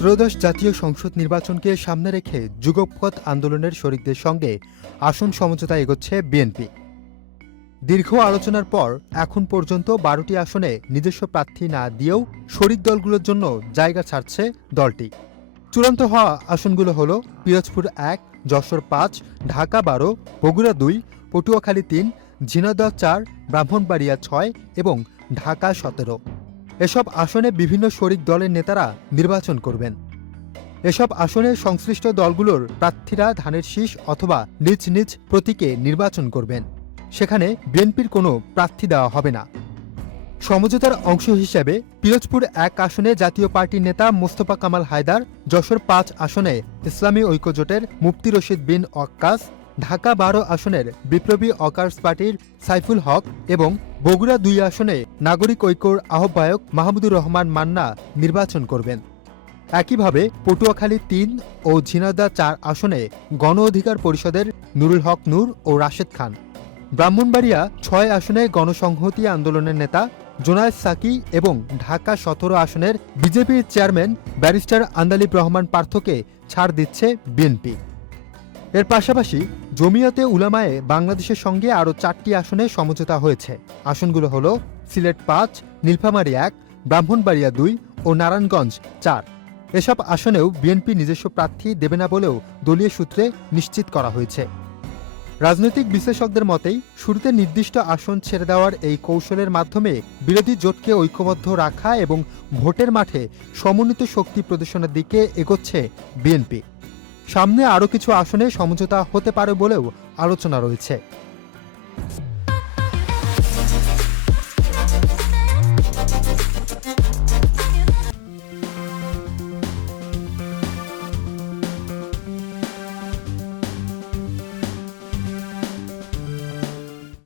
ত্রয়োদশ জাতীয় সংসদ নির্বাচনকে সামনে রেখে যুগপৎ আন্দোলনের শরিকদের সঙ্গে আসন সমঝোতা এগোচ্ছে বিএনপি। দীর্ঘ আলোচনার পর এখন পর্যন্ত ১২টি আসনে নিজস্ব প্রার্থী না দিয়েও শরিক দলগুলোর জন্য জায়গা ছাড়ছে দলটি। চূড়ান্ত হওয়া আসনগুলো হল পিরোজপুর ১, যশোর ৫, ঢাকা ১২, বগুড়া ২, পটুয়াখালী ৩, ঝিনাইদহ ৪, ব্রাহ্মণবাড়িয়া ৬ এবং ঢাকা ১৭। এসব আসনে বিভিন্ন শরিক দলের নেতারা নির্বাচন করবেন। এসব আসনে সংশ্লিষ্ট দলগুলোর প্রার্থীরা ধানের শীষ অথবা নিজ নিজ প্রতীকে নির্বাচন করবেন। সেখানে বিএনপির কোনো প্রার্থী দেওয়া হবে না। সমঝোতার অংশ হিসেবে পিরোজপুর ১ আসনে জাতীয় পার্টির নেতা মোস্তফা কামাল হায়দার, যশোর ৫ আসনে ইসলামী ঐক্যজোটের মুফতি রশিদ বিন ওয়াক্কাস, ঢাকা ১২ আসনের বিপ্লবী ওয়ার্কার্স পার্টির সাইফুল হক এবং বগুড়া ২ আসনে নাগরিক ঐক্যর আহ্বায়ক মাহমুদুর রহমান মান্না নির্বাচন করবেন। একইভাবে পটুয়াখালী ৩ ও ঝিনাইদহ ৪ আসনে গণ অধিকার পরিষদের নুরুল হক নূর ও রাশেদ খান, ব্রাহ্মণবাড়িয়া ৬ আসনে গণসংহতি আন্দোলনের নেতা জোনায়েদ সাকি এবং ঢাকা ১৭ আসনের বিজেপির চেয়ারম্যান ব্যারিস্টার আন্দালিব রহমান পার্থকে ছাড় দিচ্ছে বিএনপি। এর পাশাপাশি জমিয়তে উলামায়ে বাংলাদেশের সঙ্গে আরও ৪টি আসনে সমঝোতা হয়েছে। আসনগুলো হল সিলেট ৫, নীলফামারী ১, ব্রাহ্মণবাড়িয়া ২ ও নারায়ণগঞ্জ ৪। এসব আসনেও বিএনপি নিজস্ব প্রার্থী দেবে না বলেও দলীয় সূত্রে নিশ্চিত করা হয়েছে। রাজনৈতিক বিশ্লেষকদের মতেই শুরুতে নির্দিষ্ট আসন ছেড়ে দেওয়ার এই কৌশলের মাধ্যমে বিরোধী জোটকে ঐক্যবদ্ধ রাখা এবং ভোটের মাঠে সমন্বিত শক্তি প্রদর্শনের দিকে এগোচ্ছে বিএনপি। সামনে আরও কিছু আসনে সমঝোতা হতে পারে বলেও আলোচনা রয়েছে।